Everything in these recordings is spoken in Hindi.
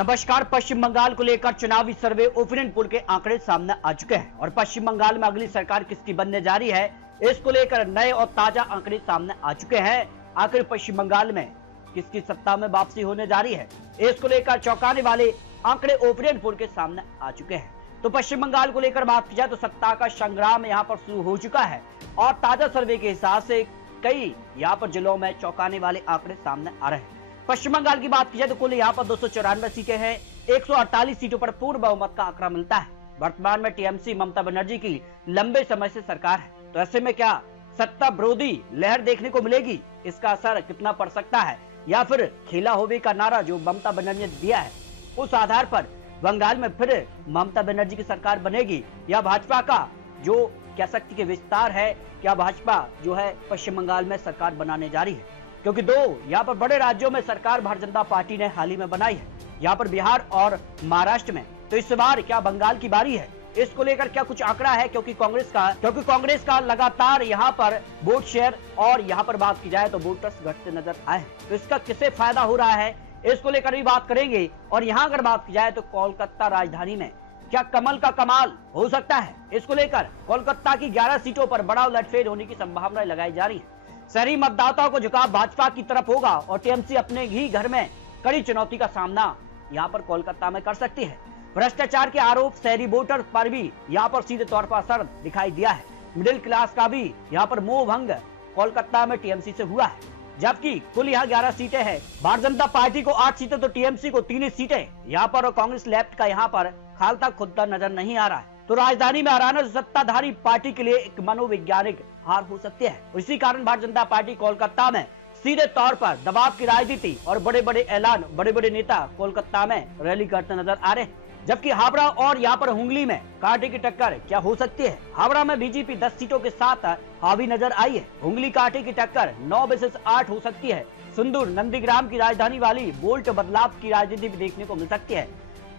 नमस्कार। पश्चिम बंगाल को लेकर चुनावी सर्वे ओपिनियन पोल के आंकड़े सामने आ चुके हैं और पश्चिम बंगाल में अगली सरकार किसकी बनने जा रही है, इसको लेकर नए और ताजा आंकड़े सामने आ चुके हैं। आखिर पश्चिम बंगाल में किसकी सत्ता में वापसी होने जा रही है, इसको लेकर चौंकाने वाले आंकड़े ओपिनियन पोल के सामने आ चुके हैं। तो पश्चिम बंगाल को लेकर बात की जाए तो सत्ता का संग्राम यहाँ पर शुरू हो चुका है और ताजा सर्वे के हिसाब से कई यहाँ पर जिलों में चौंकाने वाले आंकड़े सामने आ रहे हैं। पश्चिम बंगाल की बात की जाए तो कुल यहाँ पर 294 सीटें हैं, 148 सीटों पर पूर्ण बहुमत का आंकड़ा मिलता है। वर्तमान में टीएमसी ममता बनर्जी की लंबे समय से सरकार है, तो ऐसे में क्या सत्ता विरोधी लहर देखने को मिलेगी? इसका असर कितना पड़ सकता है, या फिर खेला होवे का नारा जो ममता बनर्जी ने दिया है उस आधार पर बंगाल में फिर ममता बनर्जी की सरकार बनेगी, या भाजपा का जो कह सकती कि विस्तार है, क्या भाजपा जो है पश्चिम बंगाल में सरकार बनाने जा रही है? क्योंकि दो यहाँ पर बड़े राज्यों में सरकार भारतीय जनता पार्टी ने हाल ही में बनाई है, यहाँ पर बिहार और महाराष्ट्र में। तो इस बार क्या बंगाल की बारी है, इसको लेकर क्या कुछ आंकड़ा है? क्योंकि कांग्रेस का लगातार यहाँ पर वोट शेयर और यहाँ पर बात की जाए तो वोटर्स घटते नजर आए हैं, तो इसका किसे फायदा हो रहा है, इसको लेकर भी बात करेंगे। और यहाँ अगर बात की जाए तो कोलकाता राजधानी में क्या कमल का कमाल हो सकता है, इसको लेकर कोलकाता की 11 सीटों पर बड़ा उलटफेर होने की संभावना लगाई जा रही है। शहरी मतदाताओं को झुकाव भाजपा की तरफ होगा और टीएमसी अपने ही घर में कड़ी चुनौती का सामना यहाँ पर कोलकाता में कर सकती है। भ्रष्टाचार के आरोप शहरी वोटर पर भी यहाँ पर सीधे तौर पर असर दिखाई दिया है। मिडिल क्लास का भी यहाँ पर मोह भंग कोलकाता में टीएमसी से हुआ है, जबकि कुल यहाँ 11 सीटें हैं। भारतीय जनता पार्टी को 8 सीटें तो टीएमसी को 3 सीटें यहाँ पर, और कांग्रेस लेफ्ट का यहाँ पर खालता खुदता नजर नहीं आ रहा है। तो राजधानी में आराना सत्ताधारी पार्टी के लिए एक मनोवैज्ञानिक हार हो सकती है। इसी कारण भारतीय जनता पार्टी कोलकाता में सीधे तौर पर दबाव की राजनीति और बड़े बड़े ऐलान, बड़े बड़े नेता कोलकाता में रैली करते नजर आ रहे हैं। जबकि हावड़ा और यहाँ पर हुंगली में कांटे की टक्कर क्या हो सकती है? हावड़ा में बीजेपी 10 सीटों के साथ हावी नजर आई है। हुंगली कांटे की टक्कर 9 वर्सेस 8 हो सकती है। सिंदूर नंदीग्राम की राजधानी वाली बोल्ट बदलाव की राजनीति भी देखने को मिल सकती है।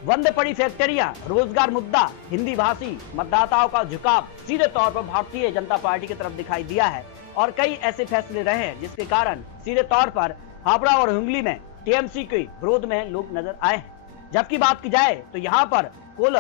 बंद पड़ी फैक्ट्रियां, रोजगार मुद्दा, हिंदी भाषी मतदाताओं का झुकाव सीधे तौर पर भारतीय जनता पार्टी की तरफ दिखाई दिया है और कई ऐसे फैसले रहे हैं जिसके कारण सीधे तौर पर हावड़ा और हुंगली में टीएमसी के विरोध में लोग नजर आए हैं। जबकि बात की जाए तो यहाँ पर कुल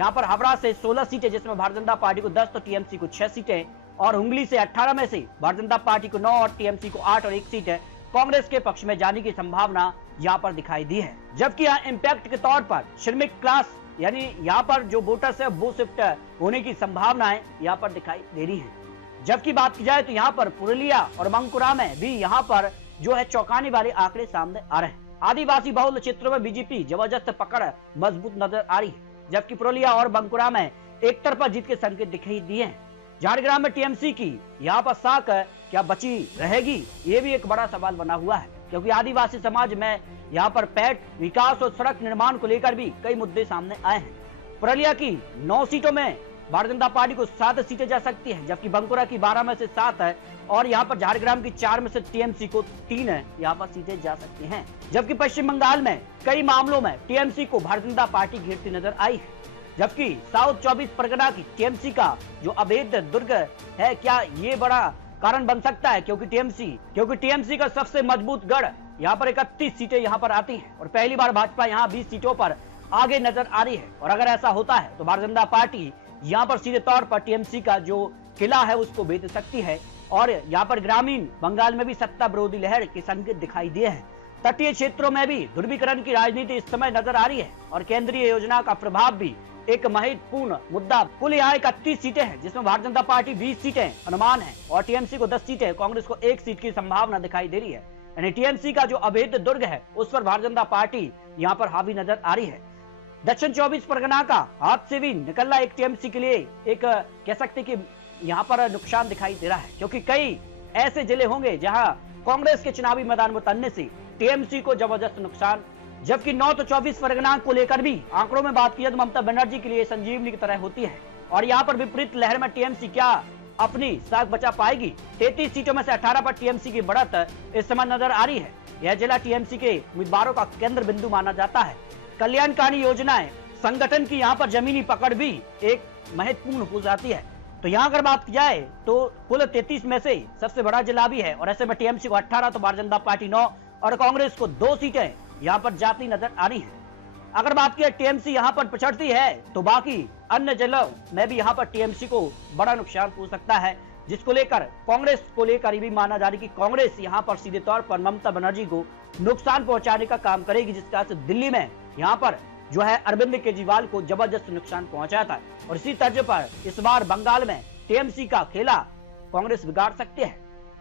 हावड़ा से 16 सीटें, जिसमें भारतीय जनता पार्टी को 10 तो टीएमसी को 6 सीटें, और हुंगली से 18 में से भारतीय जनता पार्टी को 9 और टीएमसी को 8 और 1 सीट है कांग्रेस के पक्ष में जाने की संभावना यहाँ पर दिखाई दी है। जबकि यहाँ इम्पैक्ट के तौर पर श्रमिक क्लास यानी यहाँ पर जो वोटर्स है वो शिफ्ट होने की संभावनाएं यहाँ पर दिखाई दे रही हैं। जबकि बात की जाए तो यहाँ पर पुरुलिया और बांकुरा में भी यहाँ पर जो है चौंकाने वाले आंकड़े सामने आ रहे हैं। आदिवासी बहुल क्षेत्रों में बीजेपी जबरदस्त पकड़ मजबूत नजर आ रही है, जबकि पुरुलिया और बांकुरा में एक तरफा जीत के संकेत दिखाई दिए हैं। झारग्राम में टीएमसी की यहाँ पर साख क्या बची रहेगी, ये भी एक बड़ा सवाल बना हुआ है, क्योंकि आदिवासी समाज में यहाँ पर पैठ विकास और सड़क निर्माण को लेकर भी कई मुद्दे सामने आए हैं। पुरुलिया की 9 सीटों में भारतीय जनता पार्टी को 7 सीटें जा सकती है, जबकि बांकुरा की 12 में से 7 है, और यहाँ पर झारग्राम की 4 में से टीएमसी को 3 है यहाँ पर सीटें जा सकती हैं। जबकि पश्चिम बंगाल में कई मामलों में टीएमसी को भारतीय जनता पार्टी घेरती नजर आई है, जबकि साउथ 24 परगना की टीएमसी का जो अवैध दुर्ग है, क्या ये बड़ा कारण बन सकता है? क्योंकि टीएमसी का सबसे मजबूत गढ़ यहाँ पर 31 सीटें यहाँ पर आती हैं और पहली बार भाजपा यहाँ 20 सीटों पर आगे नजर आ रही है। और अगर ऐसा होता है तो भारतीय जनता पार्टी यहाँ पर सीधे तौर पर टीएमसी का जो किला है उसको बेच सकती है। और यहाँ पर ग्रामीण बंगाल में भी सत्ता विरोधी लहर के संकेत दिखाई दिए हैं। तटीय क्षेत्रों में भी ध्रुवीकरण की राजनीति इस समय नजर आ रही है और केंद्रीय योजना का प्रभाव भी एक महत्वपूर्ण मुद्दा। कुल यहाँ 31 सीटें हैं, जिसमें भारतीय जनता पार्टी 20 सीटें अनुमान है और टीएमसी को 10 सीटें, कांग्रेस को 1 सीट की संभावना दिखाई दे रही है। यानी टीएमसी का जो अवैध दुर्ग है उस पर भारतीय जनता पार्टी यहाँ पर हावी नजर आ रही है। दक्षिण 24 परगना का हाथ से भी निकलना एक टीएमसी के लिए एक कह सकते कि यहाँ पर नुकसान दिखाई दे रहा है, क्योंकि कई ऐसे जिले होंगे जहाँ कांग्रेस के चुनावी मैदान में उतरने से टीएमसी को जबरदस्त नुकसान। जबकि 9 तो 24 परगना को लेकर भी आंकड़ों में बात की जाए तो ममता बनर्जी के लिए संजीवनी की तरह होती है और यहाँ पर विपरीत लहर में टीएमसी क्या अपनी साख बचा पाएगी? 33 सीटों में से 18 पर टीएमसी की बढ़त इस समय नजर आ रही है। यह जिला टीएमसी के उम्मीदवारों का केंद्र बिंदु माना जाता है। कल्याणकारी योजनाएं, संगठन की यहाँ पर जमीनी पकड़ भी एक महत्वपूर्ण हो जाती है। तो यहाँ अगर बात की जाए तो कुल 33 में से सबसे बड़ा जिला भी है और ऐसे में टीएमसी को 18 तो भारतीय जनता पार्टी 9 और कांग्रेस को 2 सीटें यहाँ पर जाती नजर आ रही है। अगर बात की टीएमसी यहां पर पिछड़ती है तो बाकी अन्य जिलों में भी यहां पर टीएमसी को बड़ा नुकसान हो सकता है, जिसको लेकर कांग्रेस को लेकर ये भी माना जा रहा है कि कांग्रेस यहां पर सीधे तौर पर ममता बनर्जी को नुकसान पहुंचाने का काम करेगी, जिसका से दिल्ली में यहां पर जो है अरविंद केजरीवाल को जबरदस्त नुकसान पहुंचाया था। और इसी तर्ज पर इस बार बंगाल में टीएमसी का खेला कांग्रेस बिगाड़ सकती है।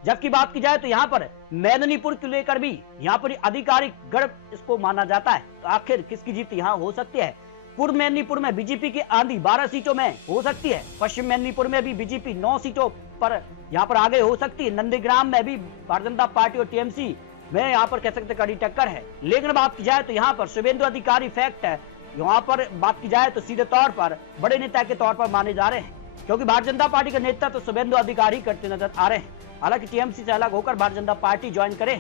जबकि बात की जाए तो यहाँ पर मेदिनीपुर को लेकर भी यहाँ पर आधिकारिक गढ़ इसको माना जाता है। तो आखिर किसकी जीत यहाँ हो सकती है? पूर्व मेदिनीपुर में बीजेपी की आंधी 12 सीटों में हो सकती है। पश्चिम मेदिनीपुर में भी बीजेपी 9 सीटों पर यहाँ पर आगे हो सकती है। नंदीग्राम में भी भारतीय जनता पार्टी और टीएमसी में यहाँ पर कह सकते कड़ी टक्कर है। लेकिन बात की जाए तो यहाँ पर शुभेंदु अधिकारी फैक्ट है, यहाँ पर बात की जाए तो सीधे तौर पर बड़े नेता के तौर पर माने जा रहे हैं, क्योंकि भारतीय जनता पार्टी का नेतृत्व तो शुभेंदु अधिकारी करते नजर आ रहे हैं। हालांकि टीएमसी से अलग होकर भारतीय जनता पार्टी ज्वाइन करे,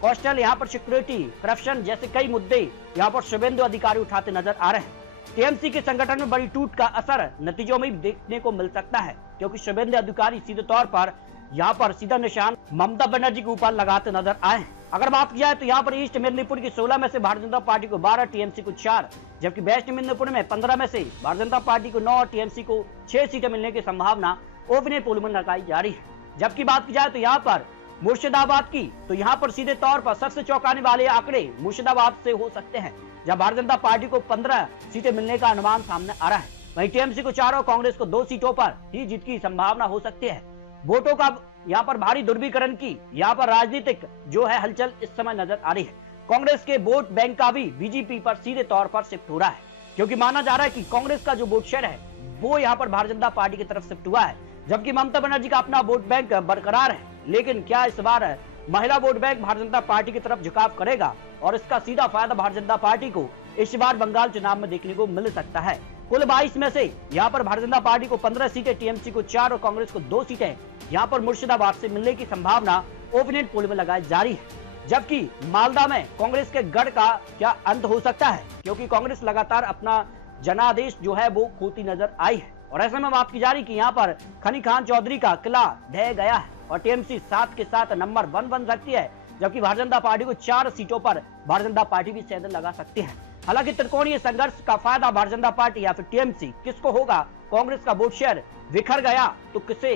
कोस्टल यहाँ पर सिक्योरिटी, करप्शन जैसे कई मुद्दे यहाँ पर शुभेंदु अधिकारी उठाते नजर आ रहे हैं। टीएमसी के संगठन में बड़ी टूट का असर नतीजों में भी देखने को मिल सकता है, क्योंकि शुभेंदु अधिकारी सीधे तौर पर यहाँ पर सीधा निशान ममता बनर्जी के ऊपर लगाते नजर आए। अगर बात की जाए तो यहाँ पर ईस्ट मेदिनीपुर की 16 में से भारतीय जनता पार्टी को 12, टीएमसी को 4, जबकि वेस्ट मेदिनीपुर में 15 में से भारतीय जनता पार्टी को 9 और टीएमसी को 6 सीटें मिलने की संभावना ओपिनियन पोल में लगाई जा रही है। जबकि बात की जाए तो यहाँ पर मुर्शिदाबाद की, तो यहाँ पर सीधे तौर पर सबसे चौंकाने वाले आंकड़े मुर्शिदाबाद से हो सकते हैं, जब भारतीय जनता पार्टी को 15 सीटें मिलने का अनुमान सामने आ रहा है। वहीं टीएमसी को 4 और कांग्रेस को 2 सीटों पर ही जीत की संभावना हो सकती है। वोटों का यहाँ पर भारी दुर्वीकरण की यहाँ पर राजनीतिक जो है हलचल इस समय नजर आ रही है। कांग्रेस के वोट बैंक का भी बीजेपी पर सीधे तौर पर शिफ्ट हो रहा है, क्योंकि माना जा रहा है कि कांग्रेस का जो वोट शेयर है वो यहाँ पर भारतीय जनता पार्टी की तरफ शिफ्ट हुआ है, जबकि ममता बनर्जी का अपना वोट बैंक बरकरार है। लेकिन क्या इस बार महिला vote bank Bharatiya Janata party की तरफ झुकाव करेगा और इसका सीधा फायदा भारतीय जनता पार्टी को इस बार बंगाल चुनाव में देखने को मिल सकता है। कुल 22 में से यहाँ पर भारतीय जनता पार्टी को 15 सीटें, टीएमसी को 4 और कांग्रेस को 2 सीटें यहाँ पर मुर्शिदाबाद से मिलने की संभावना ओपिनियन पोल में लगाई जा रही है। जबकि मालदा में कांग्रेस के गढ़ का क्या अंत हो सकता है, क्योंकि कांग्रेस लगातार अपना जनादेश जो है वो खोती नजर आई है। और ऐसे में बात की जा रही कि यहाँ पर खनी खान चौधरी का किला ढह गया है और टीएमसी 7 के साथ नंबर 1 बन सकती है, जबकि भारतीय जनता पार्टी को 4 सीटों पर भारतीय जनता पार्टी भी सेंध लगा सकती है। हालांकि त्रिकोणीय संघर्ष का फायदा भारतीय जनता पार्टी या फिर टीएमसी किसको होगा? कांग्रेस का वोट शेयर बिखर गया तो किसे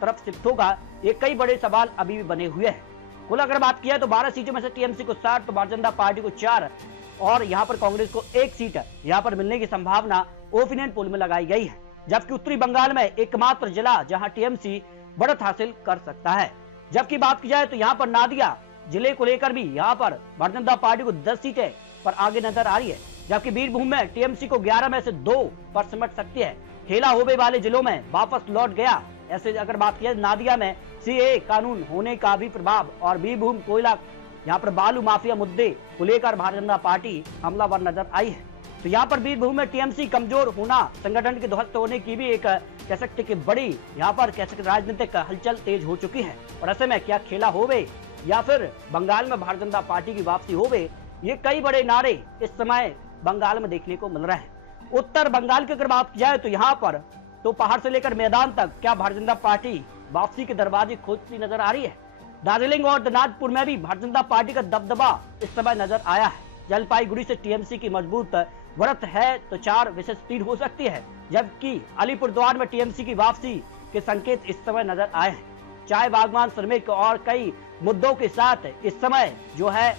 तरफ शिफ्ट होगा? ये कई बड़े सवाल अभी भी बने हुए हैं। कुल अगर बात किया तो 12 सीटों में से टीएमसी को 7, तो भारतीय जनता पार्टी को 4 और यहाँ पर कांग्रेस को 1 सीट यहाँ पर मिलने की संभावना ओपिनियन पोल में लगाई गई है। जबकि उत्तरी बंगाल में एकमात्र जिला जहाँ टीएमसी बढ़त हासिल कर सकता है। जबकि बात की जाए तो यहाँ पर नादिया जिले को लेकर भी यहाँ पर भारतीय जनता पार्टी को 10 सीटें पर आगे नजर आ रही है, जबकि बीरभूम में टीएमसी को 11 में से 2 पर सिमट सकती है। खेला होबे वाले जिलों में वापस लौट गया। ऐसे अगर बात की जाए नादिया में सीए कानून होने का भी प्रभाव और बीरभूम कोयला यहाँ पर बालू माफिया मुद्दे को लेकर भारतीय जनता पार्टी हमलावर नजर आई है। तो यहाँ पर बीरभूम में टीएमसी कमजोर होना, संगठन के ध्वस्त होने की भी एक कह सकते कि बड़ी यहाँ पर कह सकते राजनीतिक हलचल तेज हो चुकी है। और ऐसे में क्या खेला होवे या फिर बंगाल में भारतीय जनता पार्टी की वापसी होवे, ये कई बड़े नारे इस समय बंगाल में देखने को मिल रहे हैं। उत्तर बंगाल की अगर बात की जाए तो यहाँ पर तो पहाड़ से लेकर मैदान तक क्या भारतीय जनता पार्टी वापसी के दरवाजे खोजती नजर आ रही है। दार्जिलिंग और दिनाजपुर में भी भारतीय जनता पार्टी का दबदबा इस समय नजर आया है। जलपाईगुड़ी से टीएमसी की मजबूत बढ़त है तो 4 विशेष तीर हो सकती है, जबकि अलीपुरद्वार में टीएमसी की वापसी के संकेत इस समय नजर आए हैं। चाय बागवान, श्रमिक और कई मुद्दों के साथ इस समय जो है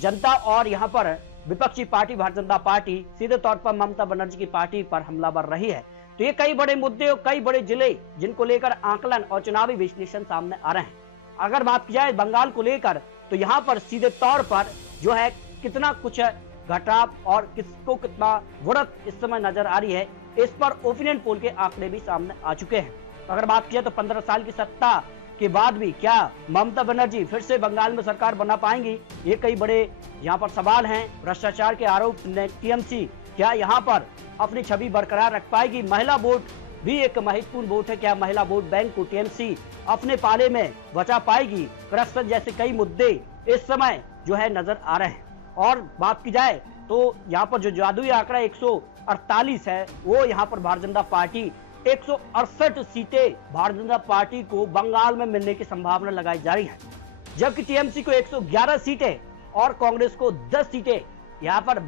जनता और यहाँ पर विपक्षी पार्टी भारतीय जनता पार्टी सीधे तौर पर ममता बनर्जी की पार्टी पर हमलावर रही है। तो ये कई बड़े मुद्दे और कई बड़े जिले जिनको लेकर आकलन और चुनावी विश्लेषण सामने आ रहे हैं। अगर बात की जाए बंगाल को लेकर तो यहाँ पर सीधे तौर पर जो है कितना कुछ घटाव और किसको कितना बढ़त इस समय नजर आ रही है, इस पर ओपिनियन पोल के आंकड़े भी सामने आ चुके हैं। अगर बात किया तो 15 साल की सत्ता के बाद भी क्या ममता बनर्जी फिर से बंगाल में सरकार बना पाएंगी, ये कई बड़े यहाँ पर सवाल हैं। भ्रष्टाचार के आरोप ने टीएमसी क्या यहाँ पर अपनी छवि बरकरार रख पाएगी? महिला वोट भी एक महत्वपूर्ण वोट है, क्या महिला वोट बैंक को टीएमसी अपने पाले में बचा पाएगी? करप्शन जैसे कई मुद्दे इस समय जो है नजर आ रहे हैं। और बात की जाए तो यहाँ पर जो जादुई आंकड़ा 148 है, वो यहाँ पर भारतीय जनता पार्टी 168 सीटें भारतीय जनता पार्टी को बंगाल में मिलने की संभावना लगाई जा रही है, जबकि टीएमसी को 111 सीटें और कांग्रेस को 10 सीटें यहाँ पर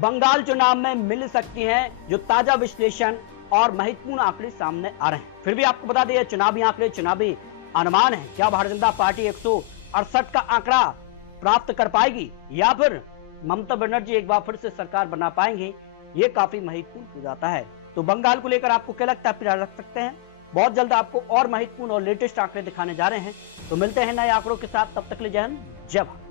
बंगाल चुनाव में मिल सकती हैं जो ताजा विश्लेषण और महत्वपूर्ण आंकड़े सामने आ रहे हैं। फिर भी आपको बता दें, चुनावी आंकड़े चुनावी अनुमान है। क्या भारतीय जनता पार्टी 168 का आंकड़ा प्राप्त कर पाएगी या फिर ममता बनर्जी एक बार फिर से सरकार बना पाएंगे, ये काफी महत्वपूर्ण हो जाता है। तो बंगाल को लेकर आपको क्या लगता है, फिर रख सकते हैं। बहुत जल्द आपको और महत्वपूर्ण और लेटेस्ट आंकड़े दिखाने जा रहे हैं। तो मिलते हैं नए आंकड़ों के साथ, तब तक के लिए जय हिंद, जय भारत।